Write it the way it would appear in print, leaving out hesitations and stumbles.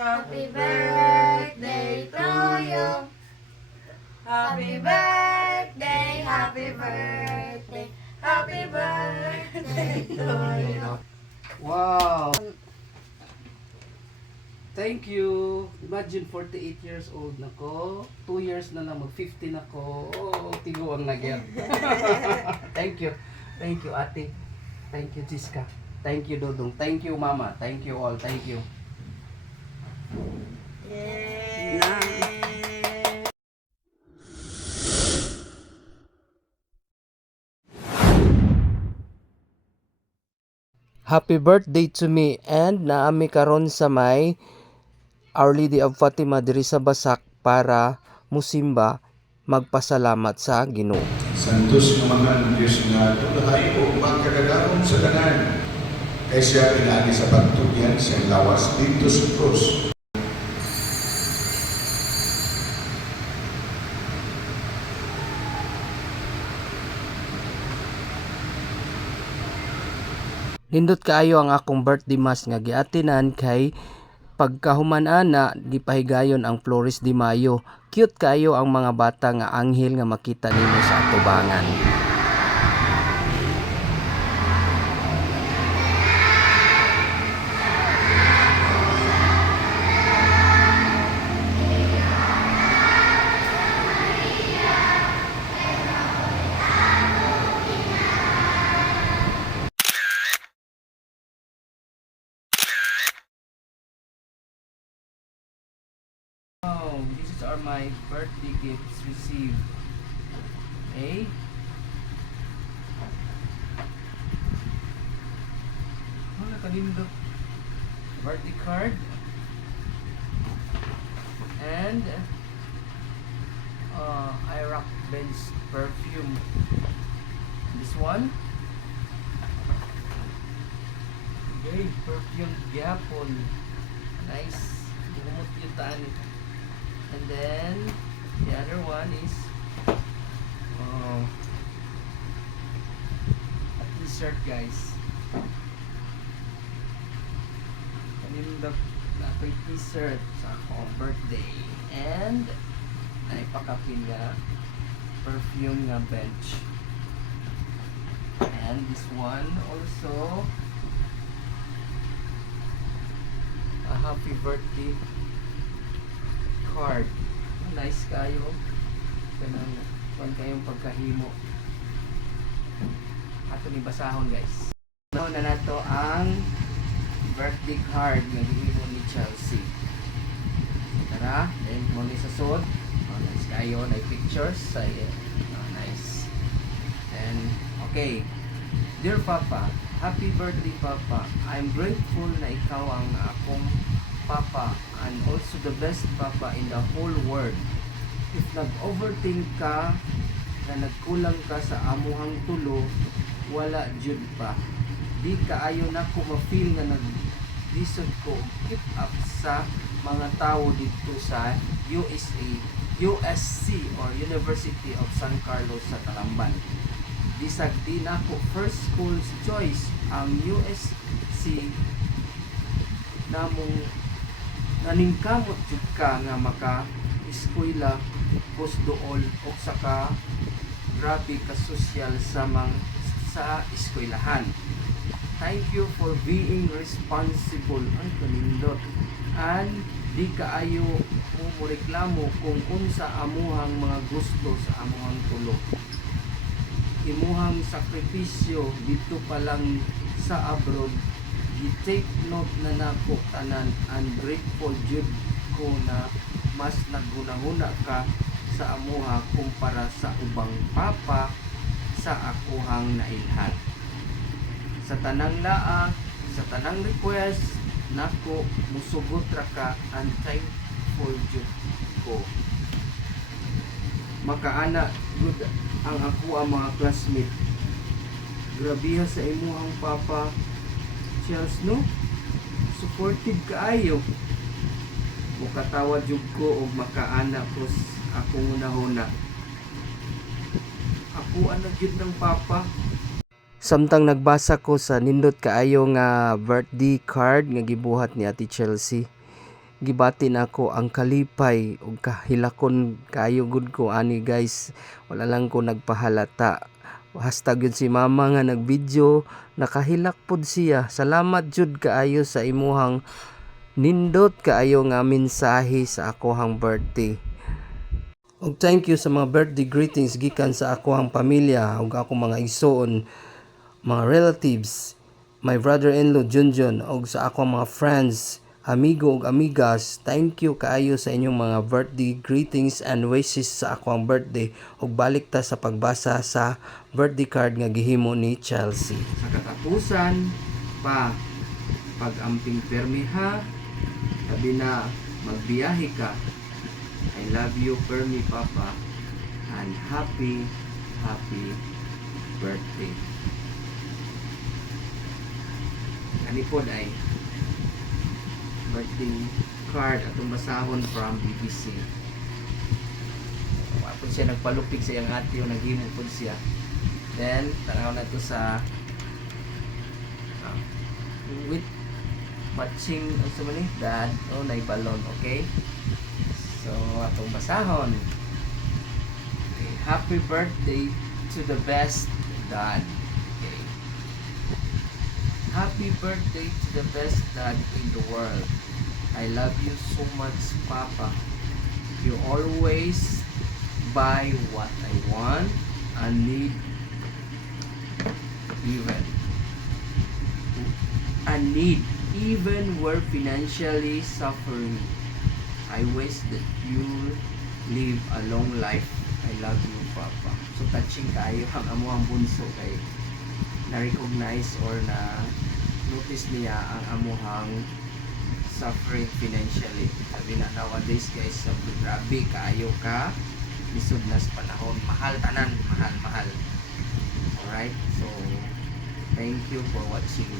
Happy birthday to you. Happy birthday, happy birthday, happy birthday to you. Wow! Thank you! Imagine 48 years old na ko. 2 years na lang, mag-50 na ko. Oh, tiguan na gyud. Thank you. Thank you, ate. Thank you, Jiska. Thank you, Dodong. Thank you, Mama. Thank you all. Thank you. Happy birthday to me and naami karon sa may Our Lady of Fatima diri sa Basak para musimba magpasalamat sa Ginoo. Santos nga mga Diyos nga tulahay o magkagagawon sa tanan. Kay siya pinaagi sa pagtugyan sa lawas dito sa krus. Nindot kaayo ang akong birthday mass nga giatinan kay pagkahuman ana gipahigayon ang Flores de Mayo. Cute kaayo ang mga bata nga anghel nga makita nimo sa atubangan. Oh, these are my birthday gifts received. Okay? Ano kanindot? Birthday card. And Iraq Benz perfume. This one. Okay, perfume gyapon. Nice. Gumot yung taan. And then the other one is a t-shirt, guys. Kanindot na ako'y t-shirt sa akong birthday. And naipakapin nga perfume nga bench. And this one also a happy birthday card. Nice kayo. Kanang kung kayong pagkahimo. Ato ni basahon, guys. Now na nato ang birthday card nga gihimo ni Chelsea. Tara, then mo ni sa sud. Nice kayo, na pictures sa nice. And okay. Dear Papa, happy birthday Papa. I'm grateful na ikaw ang akong Papa and also the best Papa in the whole world. If nag-overthink ka na nagkulang ka sa amuhang tulo, wala jud pa. Di kaayo na ko ma-feel nga nag-listen ko keep up sa mga tao dito sa USC or University of San Carlos sa Talamban. Bisag di na ko first school's choice ang USC namong naningkamot jud ka nga maka eskwela postdool o saka grabe ka sosyal sa eskwelahan. Thank you for being responsible ang kanindot and di kaayo mo reklamo kung unsa amuhang mga gusto sa amuhang tulo. Imuhang sakripisyo dito pa lang sa abroad i-take note na nako tanan and grateful jud ko na mas nagunahuna ka sa amuha kumpara sa ubang papa sa akuhang nailhan. Sa tanang laa, sa tanang request nako musugot ra ka and thankful jud ko. Makaana good ang ako ang mga classmate. Grabiha sa imuhang papa Charles, no? Supportive kaayo. Mukatawa jud ko og makaana ko akong una-una. Ako ang nagyud ng papa. Samtang nagbasa ko sa nindot kaayo nga birthday card nga gibuhat ni Ate Chelsea. gibati nako ang kalipay ug kahilakon kayo gud ko ani guys, wala lang ko nagpahalata. Hashtag yun si mama nga nagvideo, nakahilak pod siya. Salamat jud kaayo sa imuhang nindot kaayo nga mensahe sa akohang birthday. Ug thank you sa mga birthday greetings gikan sa akohang pamilya ug akong mga igsoon, mga relatives, my brother-in-law Junjun ug sa akong mga friends, amigo ug amigas. Thank you kaayo sa inyong mga birthday greetings and wishes sa akong birthday. Ug balik ta sa pagbasa sa birthday card nga gihimo ni Chelsea. Sa katapusan pa, pag-amping permi ha, sabi na magbiyahe ka. I love you permi papa and happy birthday. Ani pod ay birthday card atong basahon from BBC. Apod siya nagpalupig sa iyang ate o naghimo pod siya. Then tanaw na to sa with matching sa mali dad o nay balon, okay? So atong basahon. Okay, happy birthday to the best dad. Okay. Happy birthday to the best dad in the world. I love you so much, Papa. You always buy what I want and need, even we're financially suffering. I wish that you live a long life. I love you, Papa. So touching kayo ang amuhang bunso kay na-recognize or na notice niya ang amuhang suffering financially. Sabi na nowadays guys, sabi grabe kaayo ka lisod na sa panahon, mahal tanan, mahal. Alright, so thank you for watching.